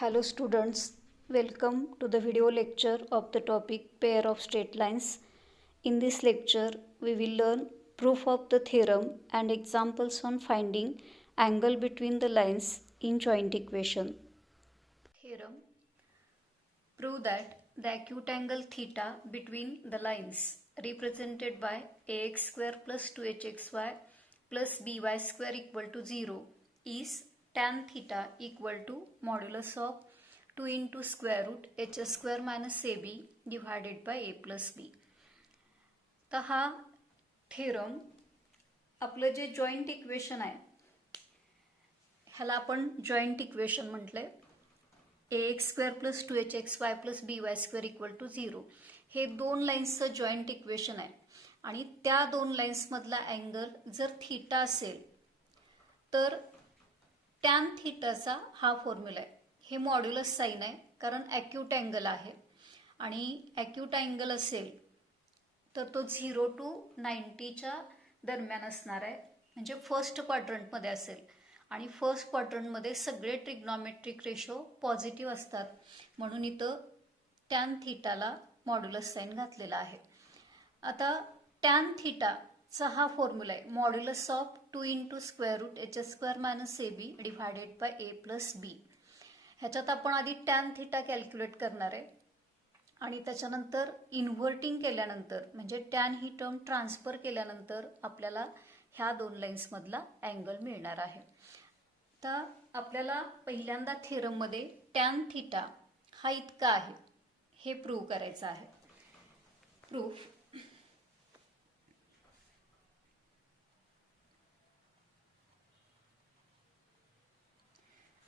Hello students, welcome to the video lecture of the topic pair of straight lines. In this lecture, we will learn proof of the theorem and examples on finding angle between the lines in joint equation. Theorem: prove that the acute angle theta between the lines represented by ax square plus 2hxy plus by square equal to 0 is tan theta equal to modulus of 2 into square root h square minus ab divided by a plus b. तर हा theorem आपलं जे joint equation आहे ह्याला आपण joint equation म्हटलंय. ax square plus 2hxy plus by square equal to 0 हे दोन लाईन्सचं जॉईंट इक्वेशन आहे आणि त्या दोन लाईन्समधला अँगल जर थीटा असेल तर टॅन थीटाचा हा फॉर्म्युला आहे. हे मॉड्युलस साइन आहे कारण ॲक्यूट अँगल आहे आणि ॲक्यूट अँगल असेल तर तो 0 to 90च्या दरम्यान असणार आहे, म्हणजे फर्स्ट क्वाड्रंटमध्ये असेल आणि फर्स्ट क्वाड्रंटमध्ये सगळे ट्रिग्नॉमेट्रिक रेशो पॉझिटिव्ह असतात, म्हणून इथं टॅन थीटाला मॉड्युलस साइन घातलेला आहे. आता टॅन थीटाचा हा फॉर्म्युला आहे modulus of 2 into square root H square minus A B divided by A plus B. ह्याच्यात आपण आधी टॅन थीटा कॅल्क्युलेट करणार आहे आणि त्याच्यानंतर इन्व्हर्टिंग केल्यानंतर म्हणजे टॅन ही टर्म ट्रान्सफर केल्यानंतर आपल्याला ह्या दोन लाईन्समधला अँगल मिळणार आहे. तर आपल्याला पहिल्यांदा थेरममध्ये टॅन थीटा हा इतका आहे हे प्रूव्ह करायचं आहे. प्रूफ: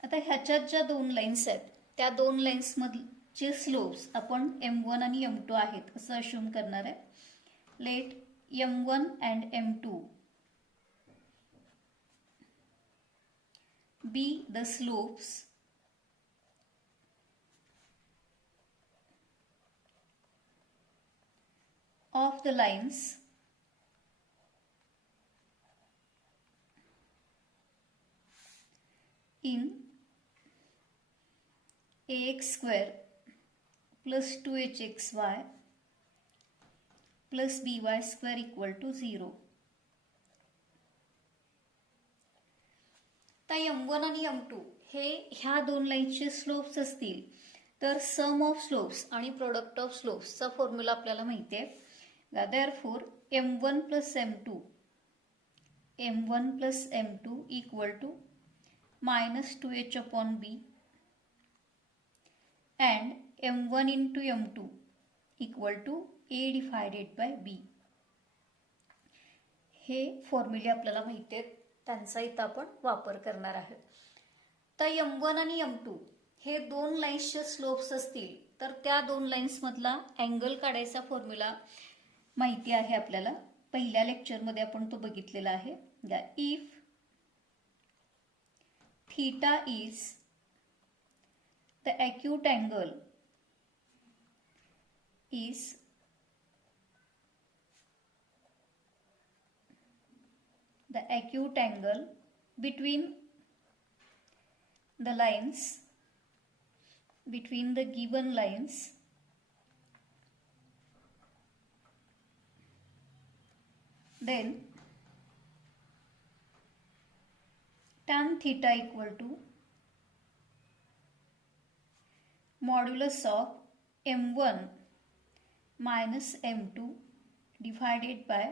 आता ह्याच्यात ज्या दोन लाईन्स आहेत त्या दोन लाईन्समधचे स्लोप्स आपण m1 आणि m2 आहेत असं अश्युम करणार आहे. Let m1 and m2 be the slopes of the lines in ax square plus 2hxy plus by square equal to 0. तर m1 आणि m2 हे ह्या दोन लाईन्सचे स्लोप्स असतील तर सम ऑफ स्लोप्स आणि प्रोडक्ट ऑफ स्लोप्सचा फॉर्म्युला आपल्याला माहिती आहे. Therefore m1 plus m2 equal to -2h upon b and m1 into m2 equal to a divided by b. हे फॉर्म्युले आपल्याला माहिती आहेत, त्यांचा इथं आपण वापर करणार आहे. तर m1 आणि m2 हे दोन लाईन्सचे स्लोप्स असतील तर त्या दोन लाईन्समधला अँगल काढायचा फॉर्म्युला माहिती आहे आपल्याला. पहिल्या लेक्चरमध्ये आपण तो बघितलेला आहे. If theta is the acute angle is the acute angle between the lines, between the given lines, then tan theta equal to modulus of m1 minus m2 divided by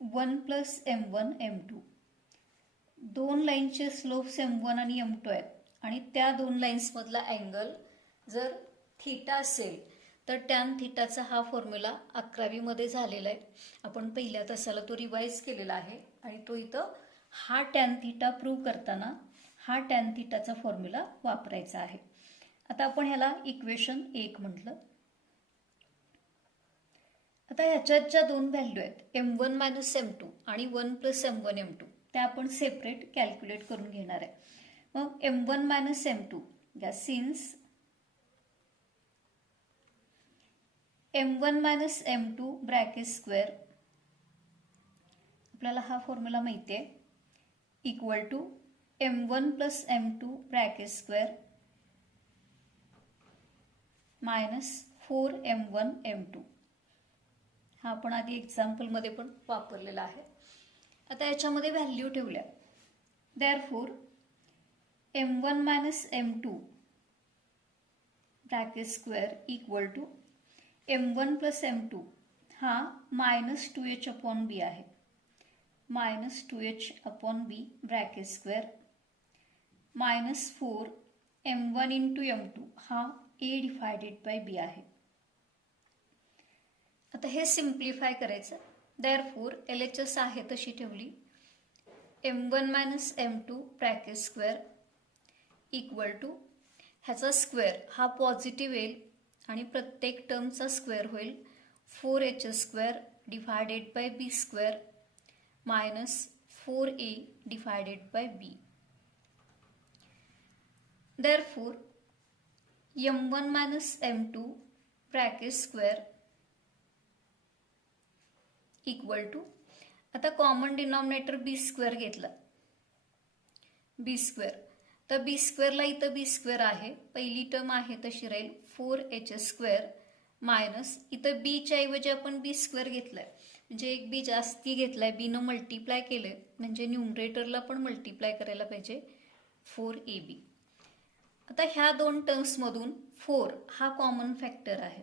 1 plus m1 m2. दोन लाईनचे slopes m1 आणि m2 आहेत आणि त्या दोन लाईन्समधला angle जर theta असेल तर टॅन थीटाचा हा फॉर्म्युला 11वी मध्ये झालेला आहे. आपण पहिल्या तासाला तो रिवाइज केलेला आहे आणि तो इथं हा टॅन थीटा प्रूव्ह करताना हा टॅन थीटाचा फॉर्म्युला वापरायचा आहे. आता आपण ह्याला इक्वेशन 1 म्हटलं. आता ह्याच्यात ज्या दोन व्हॅल्यू आहेत m1 मायनस m2 आणि 1 प्लस m1 m2 त्या आपण सेपरेट कॅल्क्युलेट करून घेणार आहे. मग m1 minus m2 since m1 minus m2 bracket square आपल्याला हा फॉर्म्युला माहिती आहे equal to m1 plus m2 bracket square minus 4m1m2. हा आपण आधी एक्झाम्पलमध्ये पण वापरलेला आहे. आता याच्यामध्ये व्हॅल्यू ठेवल्या. Therefore m1 minus m2 bracket square equal to m1 plus m2 हा मायनस 2h अपॉन बी आहे. Minus 2h upon B bracket square minus 4 m1 into m2 हा a डिवायडेड बाय b आहे. आता हे सिम्प्लिफाय करायचं. Therefore LHS आहे तशी ठेवली. m1 minus m2 bracket square equal to ह्याचा स्क्वेअर हा पॉझिटिव्ह येईल आणि प्रत्येक टर्मचा स्क्वेअर होईल 4h square divided by B square minus 4a divided by B. Therefore m1 minus m2 bracket square equal to आता कॉमन डिनॉमिनेटर बी स्क्वेअर घेतला. B square तर बी स्क्वेअरला इथं बी स्क्वेअर आहे. पहिली टर्म आहे तशी राहील 4h स्क्वेअर मायनस इथं बीच्या ऐवजी आपण बी स्क्वेअर घेतलाय म्हणजे एक बी जास्ती घेतलाय. बीनं मल्टिप्लाय केलंय म्हणजे न्यूमरेटरला पण मल्टिप्लाय करायला पाहिजे 4ab. आता ह्या दोन टर्म्समधून 4 हा कॉमन फॅक्टर आहे.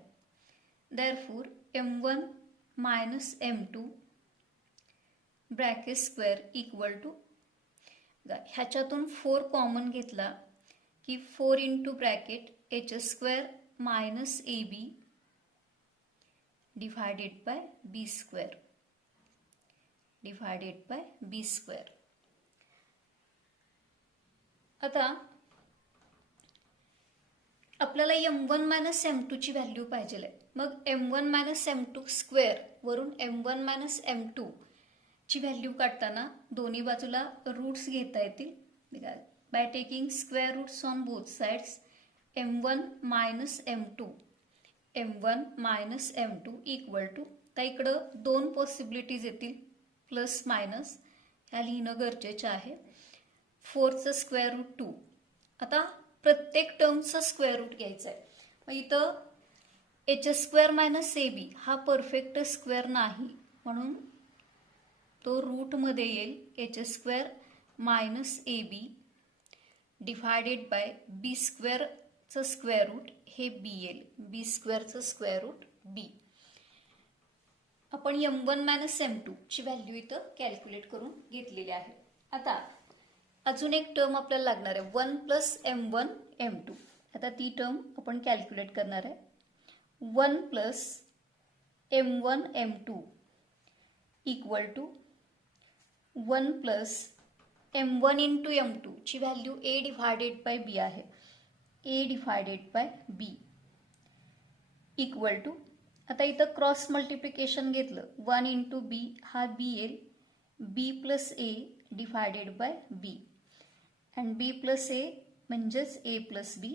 Therefore m1 minus m2 bracket square equal to ह्याच्यातून 4 कॉमन घेतला की 4 into bracket h square minus ab divided by B square divided by B square. आता आपल्याला m1 मायनस m2 ची व्हॅल्यू पाहिजे आहे. मग m1 मायनस m2 स्क्वेअर वरून m1 मायनस m2 ची व्हॅल्यू काढताना दोन्ही बाजूला रूट्स घेता येतील. By taking square roots on both sides m1 minus m2 m1 minus m2 equal to तर इकडं दोन पॉसिबिलिटीज येतील प्लस मायनस ह्या लिहिणं गरजेचं आहे. 4चं स्क्वेअर रूट 2. आता प्रत्येक टर्मचा स्क्वेअर रूट घ्यायचा आहे. मग इथं h स्क्वेअर मायनस ab हा परफेक्ट स्क्वेअर नाही म्हणून तो रूटमध्ये येईल h square minus ab divided by b स्क्वेअरचं स्क्वेअर रूट हे बी येईल. बी स्क्वेअरचं स्क्वेअर रूट बी. आपण m1 मायनस m2 ची व्हॅल्यू इथं कॅल्क्युलेट करून घेतलेली आहे. आता अजून एक टर्म आपल्याला लागणार आहे 1 प्लस m1 m2. आता ती टर्म आपण कॅल्क्युलेट करणार आहे. 1 plus m1 m2 equal to 1 plus m1 into m2 ची value a divided by b आहे. a divided by b equal to आता इथं क्रॉस मल्टिप्लिकेशन घेतलं 1 इंटू b हा b येईल b plus a divided by b and b plus a म्हणजेच a plus b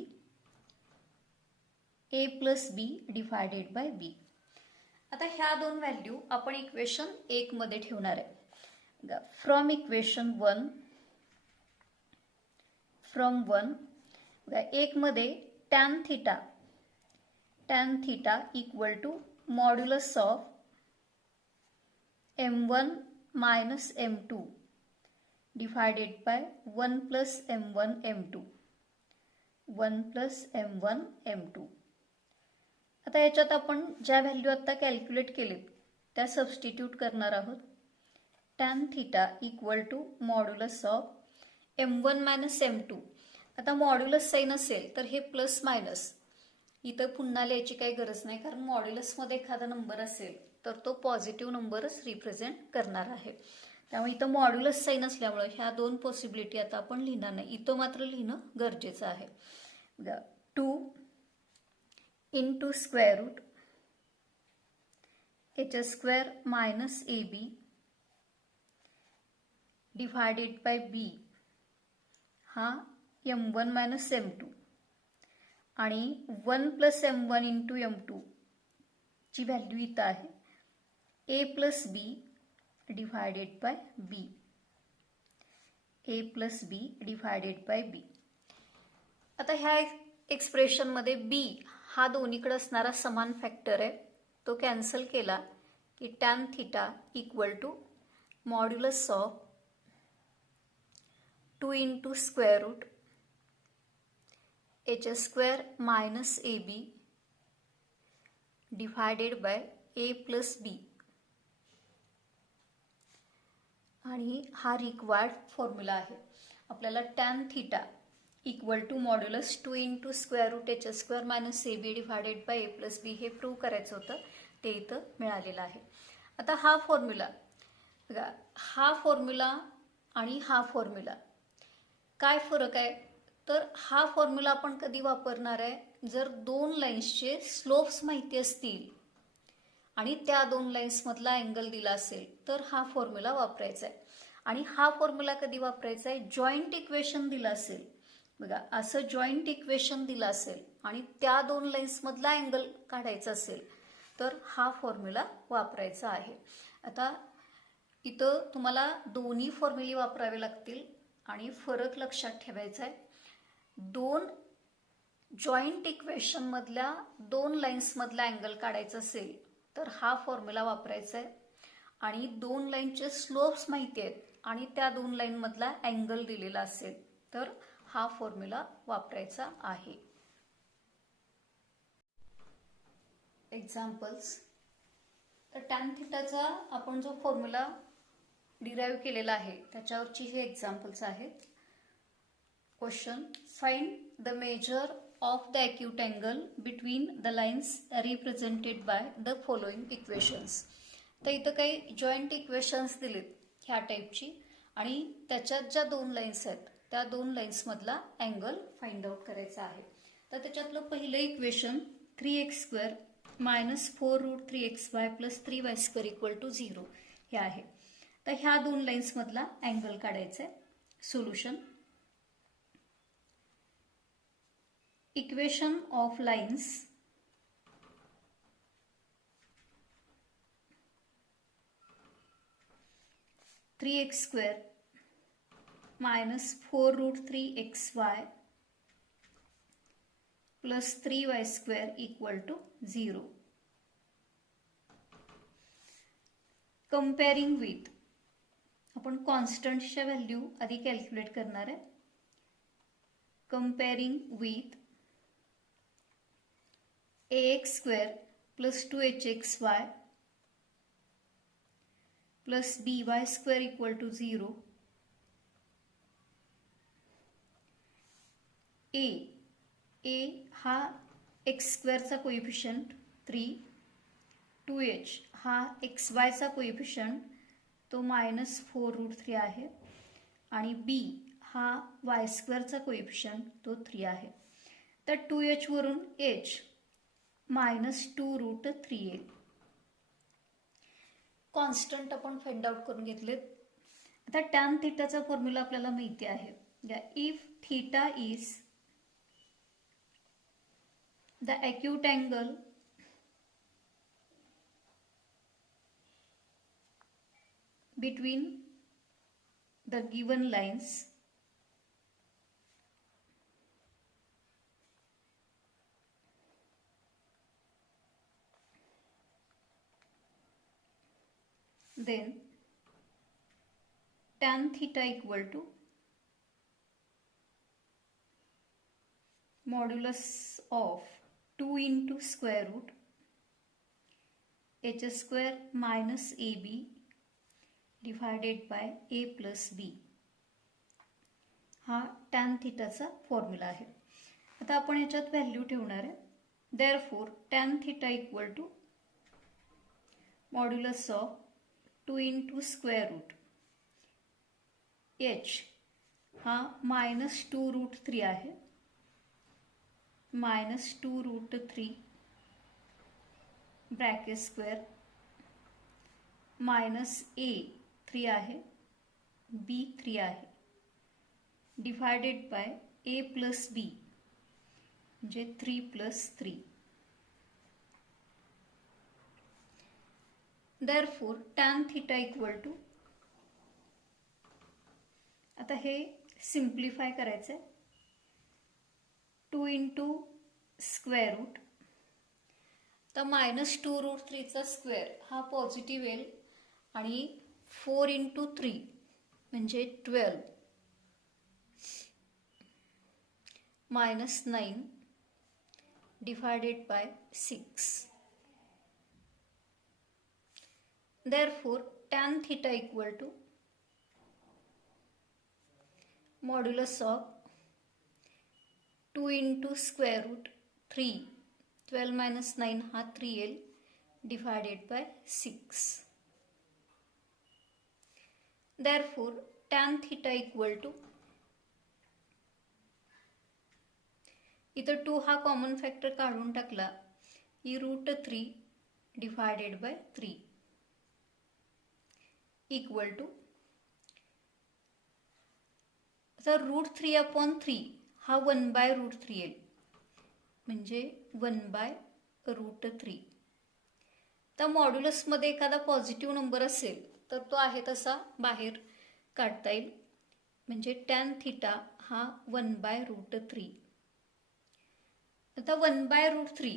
a plus b divided by b. आता ह्या दोन व्हॅल्यू आपण इक्वेशन 1 मध्ये ठेवणार आहे. फ्रॉम इक्वेशन 1 फ्रॉम 1 1 मध्ये tan theta equal to modulus of m1 minus m2 divided by 1 plus m1 m2 1 plus m1 m2. आता याच्यात आपण ज्या व्हॅल्यू आता कॅल्क्युलेट केलेत त्या सबस्टिट्यूट करणार आहोत. tan theta equal to modulus of m1 minus m2. आता मॉड्युलस साइन असेल तर हे प्लस मायनस इथं पुन्हा लिहायची काही गरज नाही कारण मॉड्युलसमध्ये एखादा नंबर असेल तर तो पॉझिटिव्ह नंबरच रिप्रेझेंट करणार आहे. त्यामुळे इथं मॉड्युलस साइन असल्यामुळे ह्या दोन पॉसिबिलिटी आता आपण लिहिणार नाही. इथं मात्र लिहिणं गरजेचं आहे. 2 into square root h square minus ab divided by b हा m1 मायनस m2 आणि 1 प्लस m1 इंटू m2 ची व्हॅल्यू इथं आहे a plus b divided by b a plus b divided by b. आता ह्या एक्सप्रेशनमध्ये b हा दोन्हीकडे असणारा समान फॅक्टर आहे तो कॅन्सल केला की tan theta equal to modulus of 2 into square root H square minus A B divided by A plus B आणि हा रिक्वायर्ड फॉर्म्युला आहे. आपल्याला tan theta equal to modulus 2 into square root H square minus A B divided by A plus B हे prove करायचं होतं, ते इथं मिळालेलं आहे. आता हा फॉर्म्युला बघा, हा फॉर्म्युला आणि हा फॉर्म्युला काय फरक आहे, तर हा फॉर्म्युला आपण कधी वापरणार आहे, जर दोन लाईन्सचे स्लोप्स माहिती असतील आणि त्या दोन लाईन्समधला अँगल दिला असेल तर हा फॉर्म्युला वापरायचा आहे. आणि हा फॉर्म्युला कधी वापरायचा आहे, जॉईंट इक्वेशन दिलं असेल बघा, असं जॉईंट इक्वेशन दिलं असेल आणि त्या दोन लाईन्समधला अँगल काढायचा असेल तर हा फॉर्म्युला वापरायचा आहे. आता इथं तुम्हाला दोन्ही फॉर्म्युले वापरावे लागतील आणि फरक लक्षात ठेवायचा आहे. दोन जॉईंट इक्वेशनमधल्या दोन लाईन्समधला अँगल काढायचा असेल तर हा फॉर्म्युला वापरायचा आहे. आणि दोन लाईनचे स्लोप्स माहिती आहेत आणि त्या दोन लाईनमधला अँगल दिलेला असेल तर हा फॉर्म्युला वापरायचा आहे. एक्झाम्पल्स. तर टॅन थिटाचा आपण जो फॉर्म्युला डिराईव्ह केलेला आहे त्याच्यावरची हे एक्झाम्पल्स आहेत. Question, find the measure of the acute angle between the lines represented by the following equations. तर इथं काही जॉईंट इक्वेशन्स दिलेत ह्या टाईपची आणि त्याच्यात ज्या दोन लाईन्स आहेत त्या दोन लाईन्समधला अँगल फाइंड आउट करायचा आहे. तर त्याच्यातलं पहिलं equation 3x² minus 4 root 3xy plus 3y square equal to 0 हे आहे. तर ह्या दोन लाईन्समधला अँगल काढायचा आहे. Solution, equation of lines three X square minus 4 root 3xy plus 3y square equal to 0. Comparing with, आपण कॉन्स्टंटच्या व्हॅल्यू आधी कॅल्क्युलेट करणार आहे. Comparing with ax square plus 2hxy plus by square equal to 0. a हा x स्क्वेअरचा coefficient 3, 2h हा xyचा coefficient तो मायनस 4 रूट 3 आहे आणि b हा y स्क्वेअरचा कोइफिशियंट तो 3 आहे. तर 2h वरून h मायनस 2 रूट 3 येईल. कॉन्स्टंट आपण फाइंड आउट करून घेतलेत. आता टॅन थिटाचा फॉर्म्युला आपल्याला माहिती आहे. If theta is the acute angle between the given lines, then tan theta equal to modulus of 2 into square root h square minus ab divided by a plus b हा tan थिटाचा formula आहे. आता आपण याच्यात value ठेवणार आहे. Therefore tan theta equal to modulus of 2 into square root h हा minus 2 root 3 आहे, minus 2 root 3 bracket square minus a 3 आहे, b 3 आहे divided by a plus b म्हणजे 3 plus 3. Therefore tan theta equal to, आता हे simplify करायचं आहे. 2 into square route तर -2√3चा स्क्वेअर हा पॉझिटिव्ह येईल आणि 4 × 3 म्हणजे 12 -9 divided by 6. Therefore, tan theta equal to modulus of 2 × square root 3, 12 minus 9 हा 3l divided by 6. Therefore, tan theta equal to, इथं 2 हा कॉमन फॅक्टर काढून टाकला की √3 divided by 3 इक्वल टू, आता √3/3 हा 1/√3 येईल म्हणजे 1/√3. तर मॉड्युलसमध्ये एखादा पॉझिटिव्ह नंबर असेल तर तो आहे तसा बाहेर काढता येईल म्हणजे टॅन थिटा हा 1/√3. आता 1/√3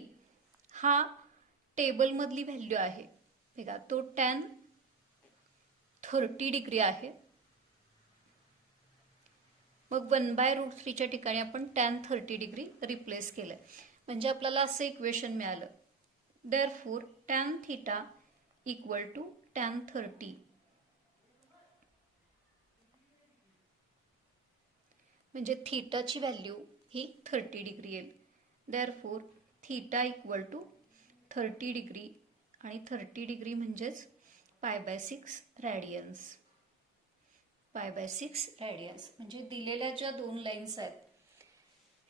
हा टेबलमधली व्हॅल्यू आहे बघा, तो टॅन 30 डिग्री आहे. मग 1/√3च्या ठिकाणी आपण टॅन 30 डिग्री रिप्लेस केलं म्हणजे आपल्याला असं इक्वेशन मिळालं. Therefore tan theta equal to tan 30 म्हणजे थिटाची व्हॅल्यू ही 30 डिग्री येईल. Therefore theta equal to 30 degree आणि 30 डिग्री म्हणजेच π/6 रॅडियन्स. π/6 रॅडियन्स म्हणजे दिलेल्या ज्या दोन लाईन्स आहेत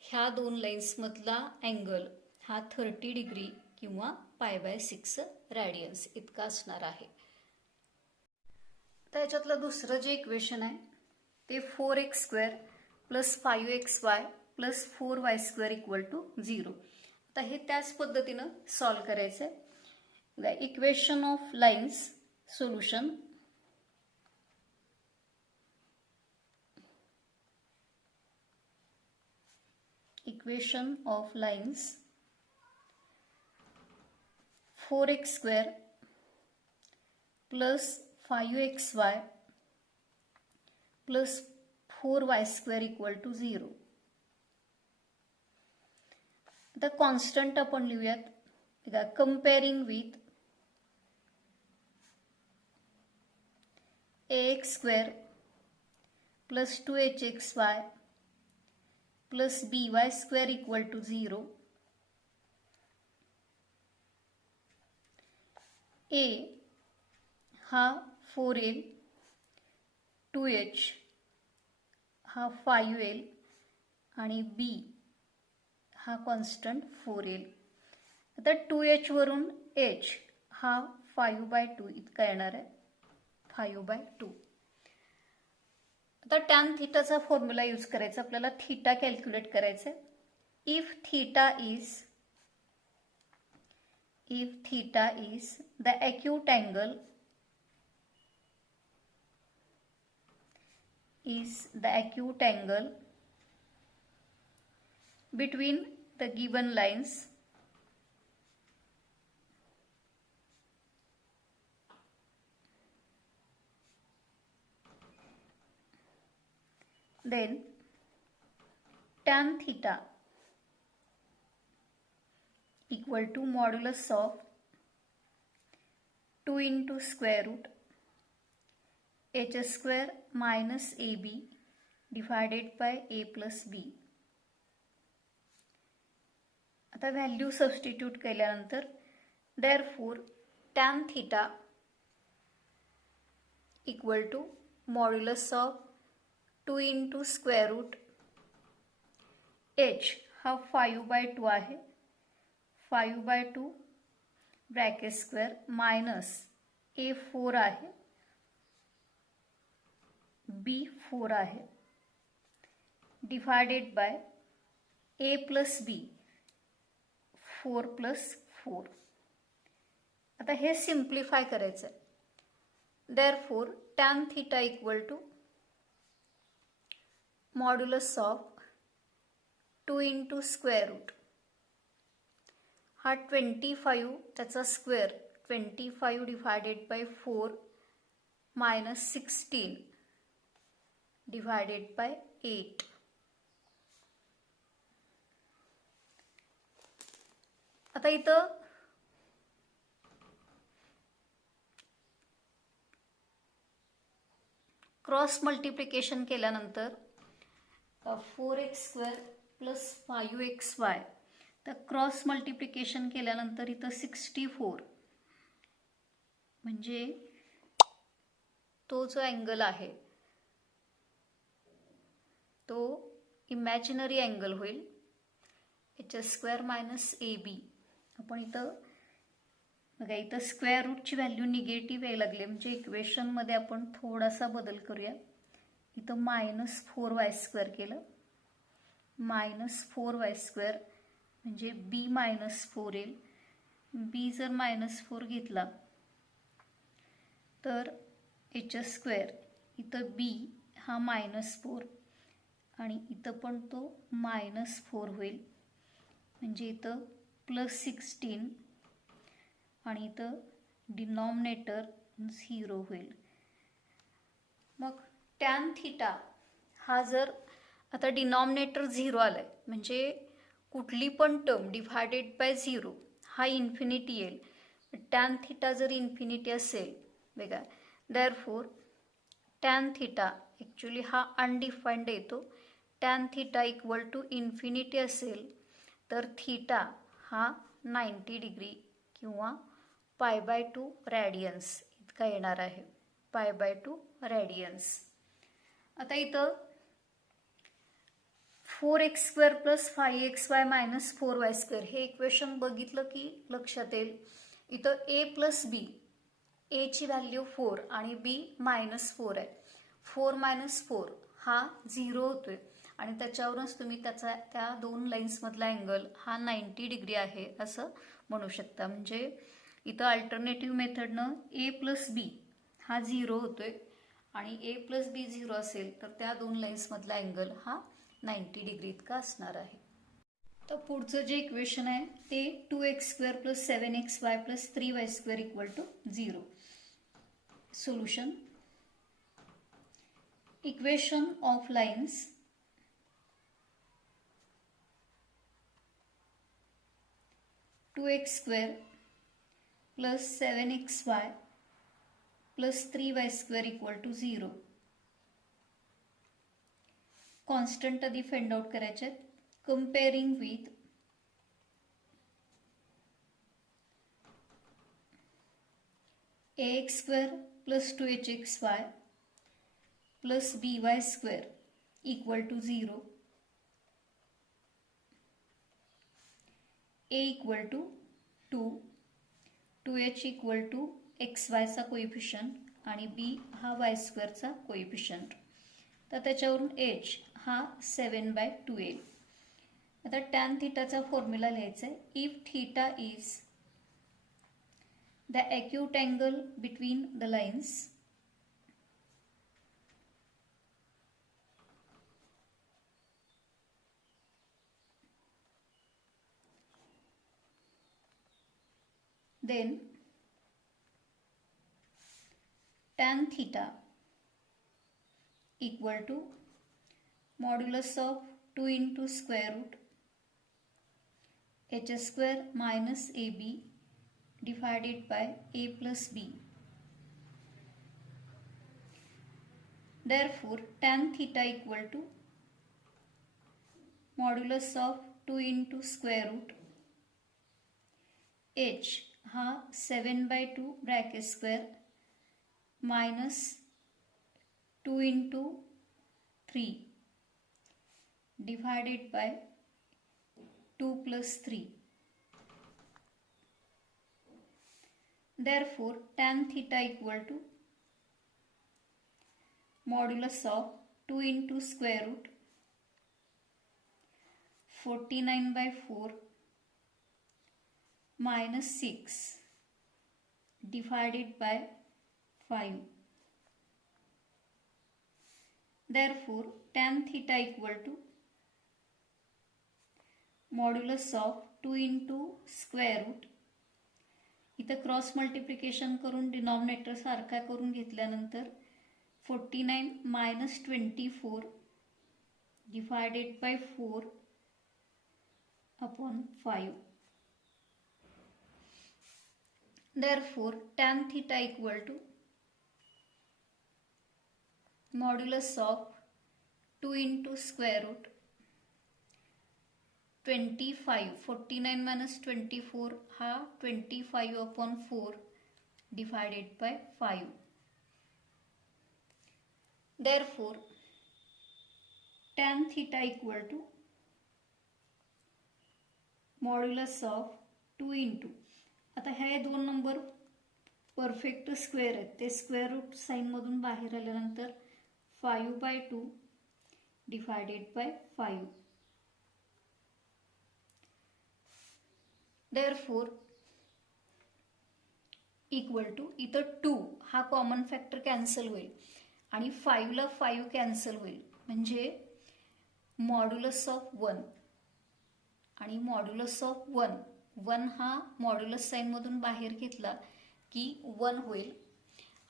ह्या दोन लाईन्समधला अँगल हा 30 डिग्री किंवा π/6 रॅडियन्स इतका असणार आहे. तर याच्यातलं दुसरं जे इक्वेशन आहे ते 4x² + 5xy + 4y² = 0. आता हे त्याच पद्धतीनं सॉल्व करायचं आहे. Equation of lines solution. Equation of lines 4x² + 5xy + 4y² = 0. आता कॉन्स्टंट आपण लिहूयात. कंपेअरिंग with ax² + 2hxy + by² = 0. a हा 4l, 2h हा 5l आणि b हा कॉन्स्टंट 4l. आता 2h वरून h हा 5/2 इतका येणार आहे, 5/2. आता टॅन थिटाचा फॉर्म्युला यूज करायचा, आपल्याला थिटा कॅल्क्युलेट करायचं आहे. If theta is the acute angle between the given lines, then tan theta equal to modulus of 2 × square root h² minus ab divided by a plus b. आता value substitute केल्यानंतर therefore tan theta equal to modulus of 2 × square root h हा 5/2 आहे, 5/2 bracket square minus a 4 आहे, b 4 आहे divided by a + b 4 + 4. आता हे simplify करायचं आहे. Therefore tan theta equal to modulus of 2 × square root हा 25 त्याचा square 25 divided by 4 minus 16 divided by 8. आता इथं क्रॉस मल्टिप्लिकेशन केल्यानंतर 4x² प्लस 5xy, तर क्रॉस मल्टिप्लिकेशन केल्यानंतर इथं 64 म्हणजे तो जो अँगल आहे तो इमॅजिनरी अँगल होईल h² मायनस AB. आपण इथं बघा इथं स्क्वेअर रूटची व्हॅल्यू निगेटिव्ह यायला लागली म्हणजे इक्वेशनमध्ये आपण थोडासा बदल करूया. इथं -4y² केलं, -4y² म्हणजे b -4 येईल. b जर -4 घेतला तर h² इथं b हा -4 आणि इथं पण तो -4 होईल म्हणजे इथं +16 आणि इथं डिनॉमिनेटर 0 होईल. मग टॅन थीटा हा जर आता डिनॉमिनेटर 0 आलाय म्हणजे कुठली पण टर्म डिवायडेड बाय 0 हा इन्फिनिटी येईल. टॅन थीटा जर इन्फिनिटी असेल बघा, देअरफॉर टॅन थीटा ॲक्च्युली हा अनडिफाईंड येतो. Tan theta equal to infinity असेल तर थीटा हा 90 डिग्री किंवा π/2 रॅडियन्स इतका येणार आहे. π/2 रॅडियन्स. आता इथं 4x² plus 5xy minus 4y² हे इक्वेशन बघितलं की लक्षात येईल. इथं a प्लस b, a ची व्हॅल्यू 4 आणि b -4 आहे. 4 - 4 हा 0 होतोय आणि त्याच्यावरूनच तुम्ही त्या दोन लाईन्समधला अँगल हा 90 डिग्री आहे असं म्हणू शकता. म्हणजे इथं अल्टरनेटिव्ह मेथडनं a प्लस b हा 0 होतोय आणि a प्लस b 0 असेल तर त्या दोन लाईन्समधला अँगल हा 90 डिग्री इतका असणार आहे. तर पुढचं जे इक्वेशन आहे ते 2x² plus 7xy plus 3y² equal to 0. Solution. Equation of lines (2x² plus 7xy plus 3y² equal to 0. Constant आधी फाइंड आउट करायचे आहेत. Comparing with ax² plus 2hxy plus by² equal to 0. a equal to 2, 2h equal to xy चा coefficient आणि b हा y² चा coefficient. तर त्याच्यावरून h हा 7/2 येईल. आता टॅन थीटाचा फॉर्म्युला लिहायचा आहे. If theta is the acute angle between the lines then tan theta equal to modulus of 2 into square root h² minus ab divided by a plus b. Therefore tan theta equal to modulus of 2 into square root h हा 7/2 bracket square minus 2 into 3 divided by 2 plus 3. Therefore tan theta equal to modulus of 2 into square root 49/4 minus 6 divided by 5. Therefore tan theta equal to modulus of 2 into square root, इथं cross multiplication करून denominator सारखा करून घेतल्यानंतर 49 minus 24 divided by 4 upon 5. Therefore tan theta equal to modulus of 2 into square root 25, 49 minus 24 हा 25 upon 4 divided by 5. Therefore tan theta equal to modulus of 2 into, आता हे दोन number perfect square आहेत, ते स्क्वेअर रूट साईनमधून बाहेर आल्यानंतर 5/2 divided by 5. Therefore equal to, इथं 2 हा कॉमन फॅक्टर कॅन्सल होईल आणि 5 ला 5 कॅन्सल होईल, म्हणजे मॉड्युलस ऑफ 1 आणि मॉड्युलस ऑफ 1 हा मॉड्युलस साईनमधून बाहेर घेतला की 1 होईल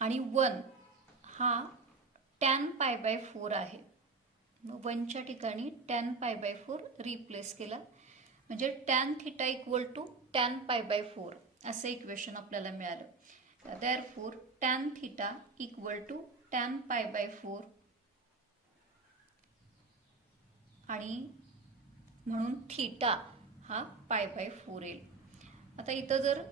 आणि 1 हा tan π/4 आहे. 1च्या ठिकाणी tan π/4 रिप्लेस केला, म्हणजे tan theta equal to tan π/4 असं इक्वेशन आपल्याला मिळालं. Therefore tan theta equal to tan π/4 आणि म्हणून थिटा हा π/4 येईल. आता इथं जर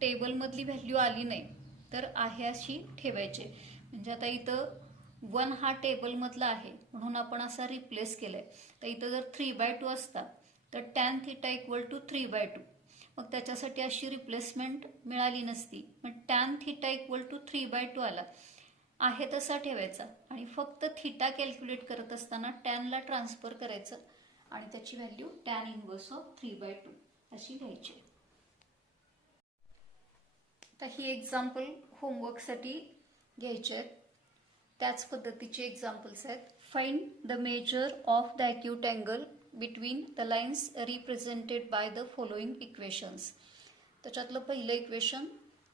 टेबलमधली व्हॅल्यू आली नाही तर आहे अशी ठेवायचे, म्हणजे आता इथं 1 हा टेबलमधला आहे म्हणून आपण असा रिप्लेस केलाय. तर इथं जर 3/2 असता तर tan थिटा इक्वल टू 3/2, मग त्याच्यासाठी अशी रिप्लेसमेंट मिळाली नसती. मग tan थिटा इक्वल टू 3/2 आला, आहे तसा ठेवायचा आणि फक्त थिटा कॅल्क्युलेट करत असताना टॅनला ट्रान्सफर करायचं आणि त्याची व्हॅल्यू tan इनवर्स ऑफ 3/2 अशी घ्यायची. तर ही एक्झाम्पल होमवर्कसाठी घ्यायचे आहेत, त्याच पद्धतीचे एक्झाम्पल्स आहेत. Find the measure of the acute angle between the lines represented by the following equations. त्याच्यातलं पहिलं इक्वेशन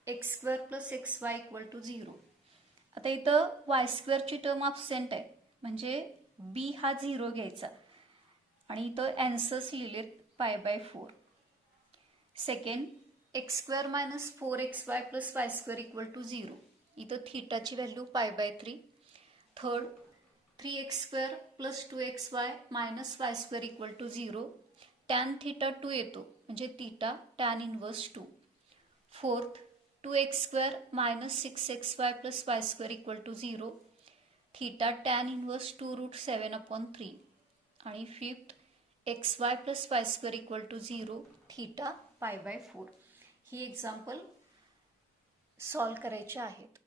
x² + xy = 0. आता इथं y² टर्म ॲब्सेंट आहे, म्हणजे b हा 0 घ्यायचा आणि इथं answers लिहिलेत π/4. Second x² - 4xy + y² = 0. इथं थिटाची value π/3. Third 3x² + 2xy - y² = 0. tan theta 2 येतो, म्हणजे थिटा tan inverse 2. Fourth 2x² - 6xy + y² = 0. Theta tan inverse 2√7/3. आणि फिफ्थ xy + y² = 0. थिटा π/4. ही एक्झाम्पल सॉल्व करायची आहेत.